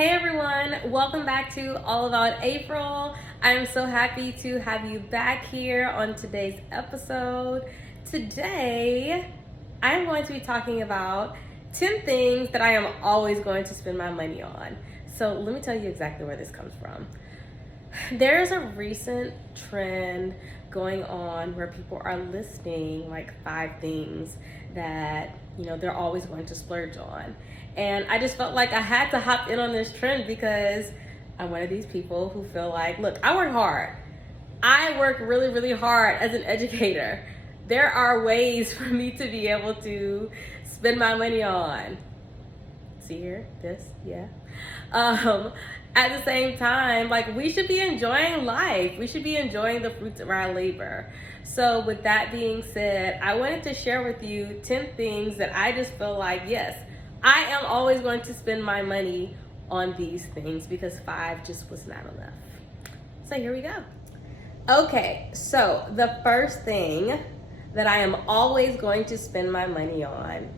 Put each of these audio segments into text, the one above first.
Hey everyone, welcome back to All About April. I am so happy to have you back here on today's episode. Today, I am going to be talking about 10 things that I am always going to spend my money on. So let me tell you exactly where this comes from. There's a recent trend going on where people are listing like 5 things that they're always going to splurge on. And I just felt like I had to hop in on this trend because I'm one of these people who feel like, look, I work hard. I work really, really hard as an educator. There are ways for me to be able to spend my money on. See here, this, yeah. At the same time, like, we should be enjoying life. We should be enjoying the fruits of our labor. So with that being said, I wanted to share with you 10 things that I just feel like, yes, I am always going to spend my money on these things because 5 just was not enough. So here we go. Okay, so the first thing that I am always going to spend my money on,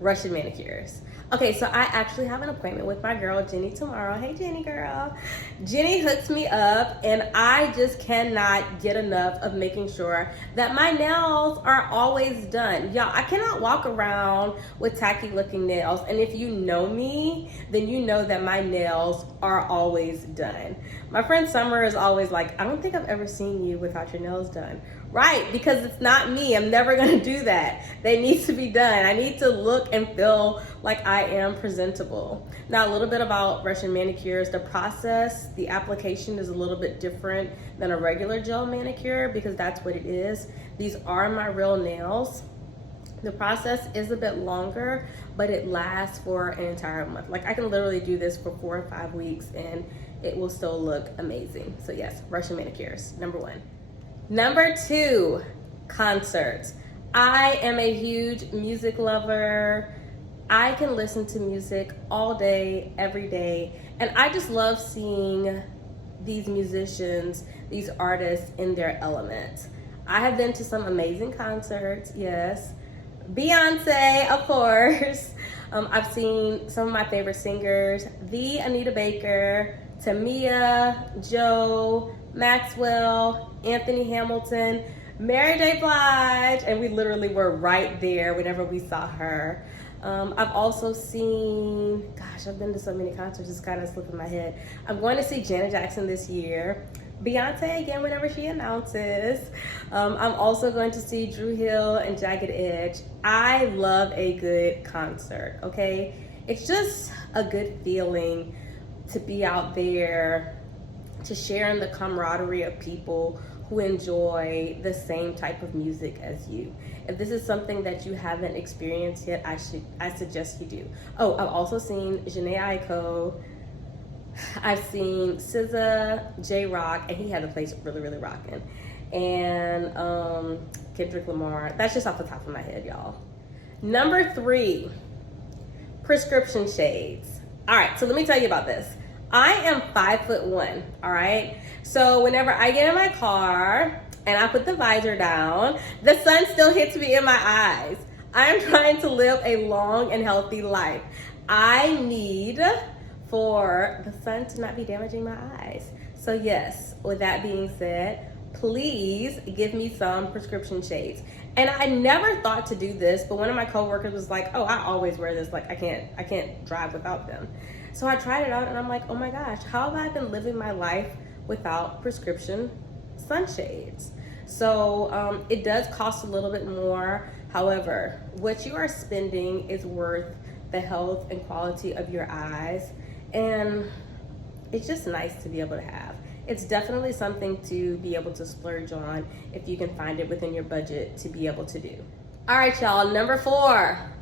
Russian manicures. Okay, so I actually have an appointment with my girl Jenny tomorrow. Hey Jenny girl. Jenny hooks me up and I just cannot get enough of making sure that my nails are always done. Y'all, I cannot walk around with tacky looking nails, and if you know me, then you know that my nails are always done. My friend Summer is always like, I don't think I've ever seen you without your nails done. Right, because it's not me. I'm never gonna do that. They need to be done. I need to look and feel like I am presentable. Now, a little bit about Russian manicures. The process, the application is a little bit different than a regular gel manicure because that's what it is. These are my real nails. The process is a bit longer, but it lasts for an entire month. Like, I can literally do this for 4 or 5 weeks and it will still look amazing. So yes, Russian manicures, number 1. Number 2, concerts. I am a huge music lover. I can listen to music all day, every day, and I just love seeing these musicians, these artists in their element. I have been to some amazing concerts, yes. Beyonce, of course. I've seen some of my favorite singers, the Anita Baker, Tamia, Joe, Maxwell, Anthony Hamilton, Mary J. Blige, and we literally were right there whenever we saw her. I've also seen, gosh, I've been to so many concerts, it's kind of slipping my head. I'm going to see Janet Jackson this year. Beyonce again whenever she announces. I'm also going to see Drew Hill and Jagged Edge. I love a good concert, okay? It's just a good feeling to be out there, to share in the camaraderie of people who enjoy the same type of music as you. If this is something that you haven't experienced yet, I suggest you do. Oh, I've also seen Jhené Aiko. I've seen SZA, J-Rock, and he had the place really, really rocking. And Kendrick Lamar. That's just off the top of my head, y'all. Number 3, prescription shades. All right, so let me tell you about this. I am 5'1", all right? So whenever I get in my car and I put the visor down, the sun still hits me in my eyes. I am trying to live a long and healthy life. I need for the sun to not be damaging my eyes. So yes, with that being said, please give me some prescription shades. And I never thought to do this, but one of my coworkers was like, oh, I always wear this. Like, I can't drive without them. So I tried it out and I'm like, oh my gosh, how have I been living my life without prescription sunshades? So it does cost a little bit more. However, what you are spending is worth the health and quality of your eyes. And it's just nice to be able to have. It's definitely something to be able to splurge on if you can find it within your budget to be able to do. All right, y'all, number 4.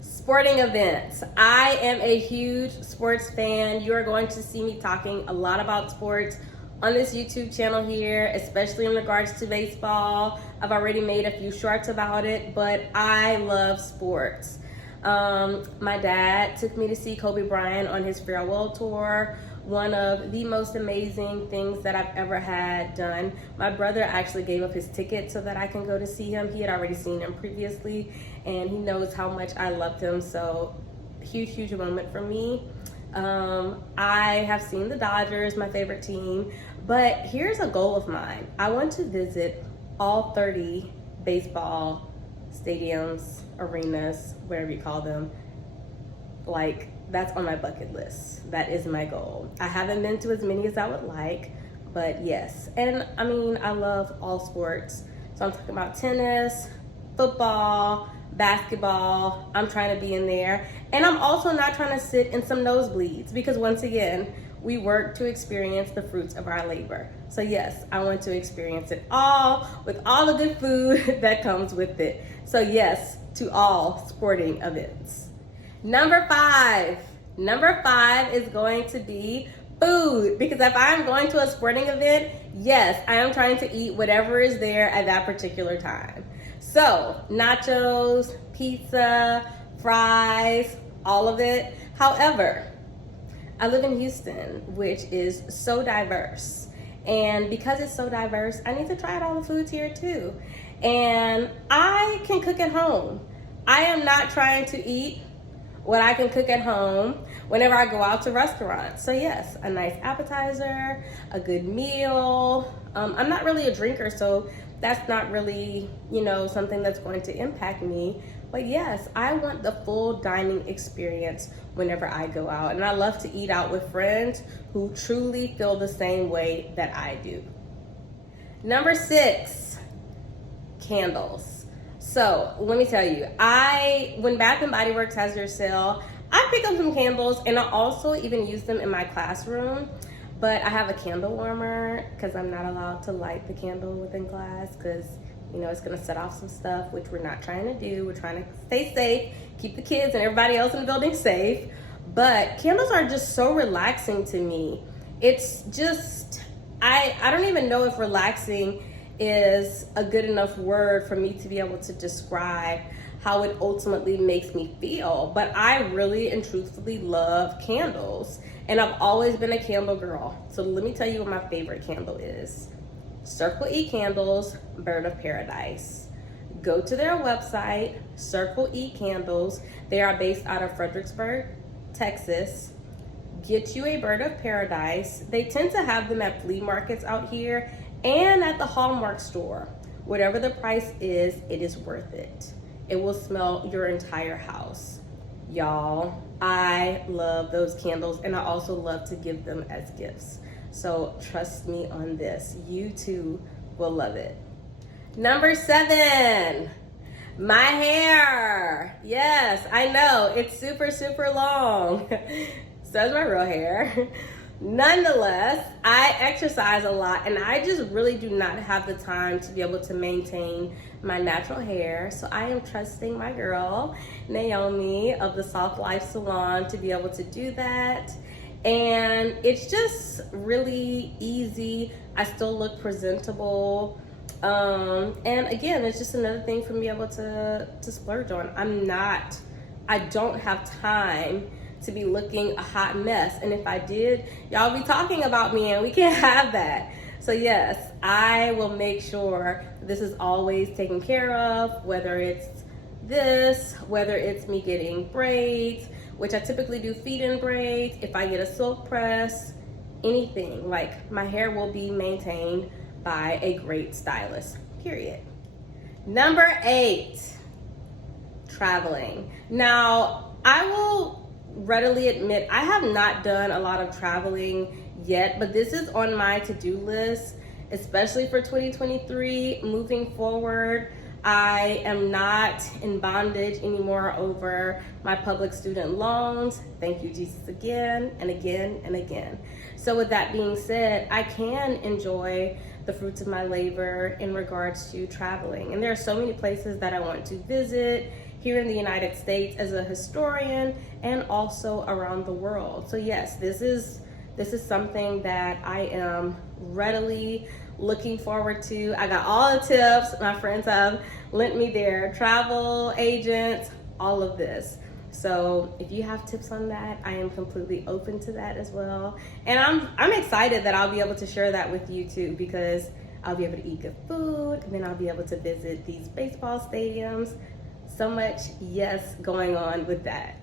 Sporting events. I am a huge sports fan. You are going to see me talking a lot about sports on this YouTube channel here, especially in regards to baseball. I've already made a few shorts about it, but I love sports. My dad took me to see Kobe Bryant on his farewell tour. One of the most amazing things that I've ever had done. My brother actually gave up his ticket so that I can go to see him. He had already seen him previously, and he knows how much I loved him. So huge moment for me. I have seen the Dodgers, my favorite team, but here's a goal of mine. I want to visit all 30 baseball stadiums, arenas, whatever you call them. Like, that's on my bucket list. That is my goal. I haven't been to as many as I would like, but yes. And I mean, I love all sports. So I'm talking about tennis, football, basketball. I'm trying to be in there. And I'm also not trying to sit in some nosebleeds because once again, we work to experience the fruits of our labor. So yes, I want to experience it all with all the good food that comes with it. So yes, to all sporting events. Number five is going to be food, because if I'm going to a sporting event, yes, I am trying to eat whatever is there at that particular time. So nachos, pizza, fries, all of it. However, I live in Houston, which is so diverse. And because it's so diverse, I need to try out all the foods here too. And I can cook at home. I am not trying to eat what I can cook at home whenever I go out to restaurants. So yes, a nice appetizer, a good meal. I'm not really a drinker, so that's not really, something that's going to impact me. But yes, I want the full dining experience whenever I go out. And I love to eat out with friends who truly feel the same way that I do. Number 6, candles. So let me tell you, when Bath and Body Works has their sale, I pick up some candles, and I also even use them in my classroom. But I have a candle warmer because I'm not allowed to light the candle within class because it's gonna set off some stuff, which we're not trying to do. We're trying to stay safe, keep the kids and everybody else in the building safe. But candles are just so relaxing to me. It's just, I don't even know if relaxing is a good enough word for me to be able to describe how it ultimately makes me feel. But I really and truthfully love candles. And I've always been a candle girl. So let me tell you what my favorite candle is. Circle E Candles, Bird of Paradise. Go to their website, Circle E Candles. They are based out of Fredericksburg, Texas. Get you a Bird of Paradise. They tend to have them at flea markets out here and at the Hallmark store. Whatever the price is, it is worth it. It will smell your entire house. Y'all, I love those candles, and I also love to give them as gifts. So trust me on this. You too will love it. Number 7, my hair. Yes, I know, it's super, super long. So is my real hair. Nonetheless, I exercise a lot, and I just really do not have the time to be able to maintain my natural hair. So I am trusting my girl, Naomi of the Soft Life Salon, to be able to do that. And it's just really easy. I still look presentable. And again, it's just another thing for me to be able to splurge on. I don't have time to be looking a hot mess. And if I did, y'all be talking about me, and we can't have that. So yes, I will make sure this is always taken care of, whether it's whether it's me getting braids, which I typically do feed-in braids, if I get a silk press, anything. Like, my hair will be maintained by a great stylist, period. Number 8, traveling. Now, I will readily admit I have not done a lot of traveling yet, but this is on my to-do list, especially for 2023. Moving forward, I am not in bondage anymore over my public student loans. Thank you, Jesus, again and again and again. So with that being said, I can enjoy the fruits of my labor in regards to traveling. And there are so many places that I want to visit here in the United States as a historian, and also around the world. So yes, this is something that I am readily looking forward to. I got all the tips. My friends have lent me their travel agents, all of this. So if you have tips on that, I am completely open to that as well. And I'm excited that I'll be able to share that with you too, because I'll be able to eat good food, and then I'll be able to visit these baseball stadiums. So much yes going on with that.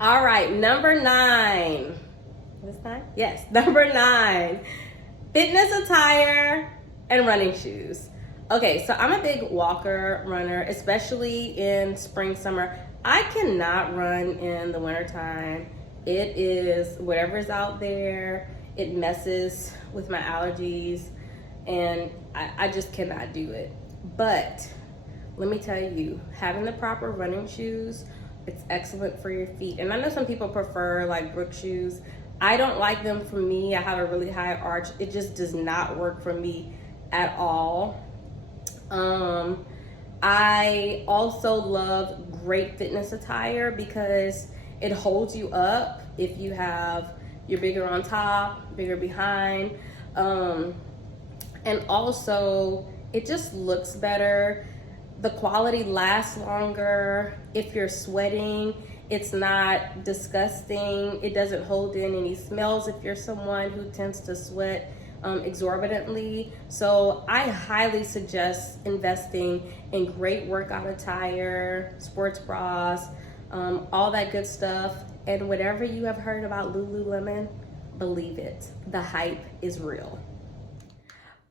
All right, number 9. This time? Yes, number 9. Fitness attire and running shoes. Okay, so I'm a big walker runner, especially in spring, summer. I cannot run in the wintertime. It is whatever's out there. It messes with my allergies, and I just cannot do it. But let me tell you, having the proper running shoes, it's excellent for your feet. And I know some people prefer like Brooks shoes. I don't like them. For me, I have a really high arch. It just does not work for me at all. I also love great fitness attire because it holds you up if you're bigger on top, bigger behind. And also it just looks better. The quality lasts longer. If you're sweating, it's not disgusting. It doesn't hold in any smells if you're someone who tends to sweat exorbitantly. So I highly suggest investing in great workout attire, sports bras, all that good stuff. And whatever you have heard about Lululemon, believe it. The hype is real.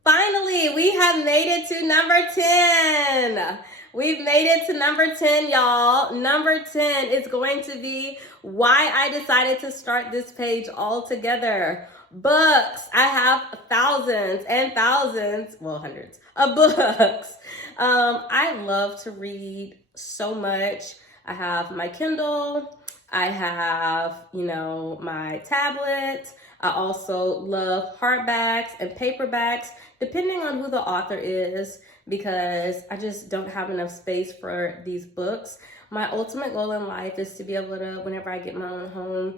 Finally, we have made it to number 10. We've made it to number 10, y'all. Number 10 is going to be why I decided to start this page altogether. Books. I have thousands and thousands, well, hundreds of books. I love to read so much. I have my Kindle. I have, my tablet. I also love hardbacks and paperbacks, depending on who the author is, because I just don't have enough space for these books. My ultimate goal in life is to be able to, whenever I get my own home,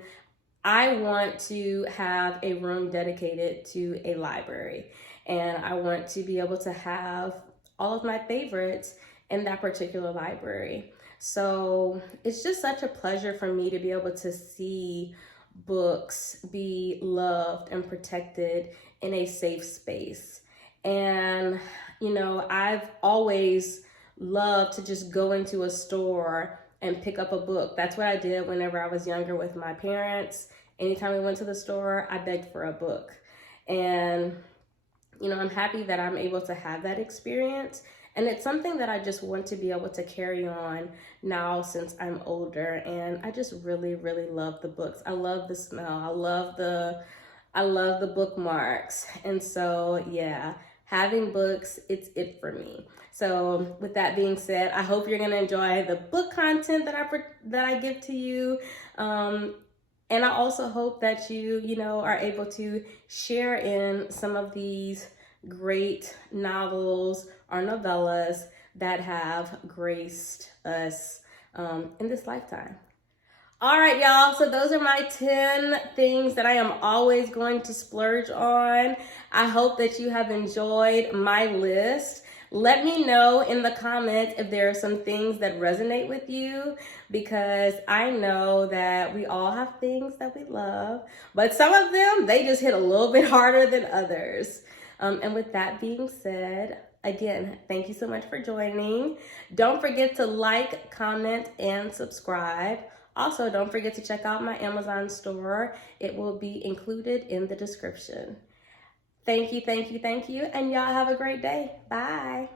I want to have a room dedicated to a library. And I want to be able to have all of my favorites in that particular library. So it's just such a pleasure for me to be able to see books be loved and protected in a safe space. And, I've always loved to just go into a store and pick up a book. That's what I did whenever I was younger with my parents. Anytime we went to the store, I begged for a book. And, I'm happy that I'm able to have that experience. And it's something that I just want to be able to carry on now since I'm older. And I just really, really love the books. I love the smell. I love the bookmarks. And so, yeah, having books, it's it for me. So with that being said, I hope you're going to enjoy the book content that I give to you. And I also hope that you are able to share in some of these great novels or novellas that have graced us in this lifetime. All right, y'all. So those are my 10 things that I am always going to splurge on. I hope that you have enjoyed my list. Let me know in the comments if there are some things that resonate with you, because I know that we all have things that we love, but some of them, they just hit a little bit harder than others. And with that being said, again, thank you so much for joining. Don't forget to like, comment, and subscribe. Also, don't forget to check out my Amazon store. It will be included in the description. Thank you, and y'all have a great day. Bye.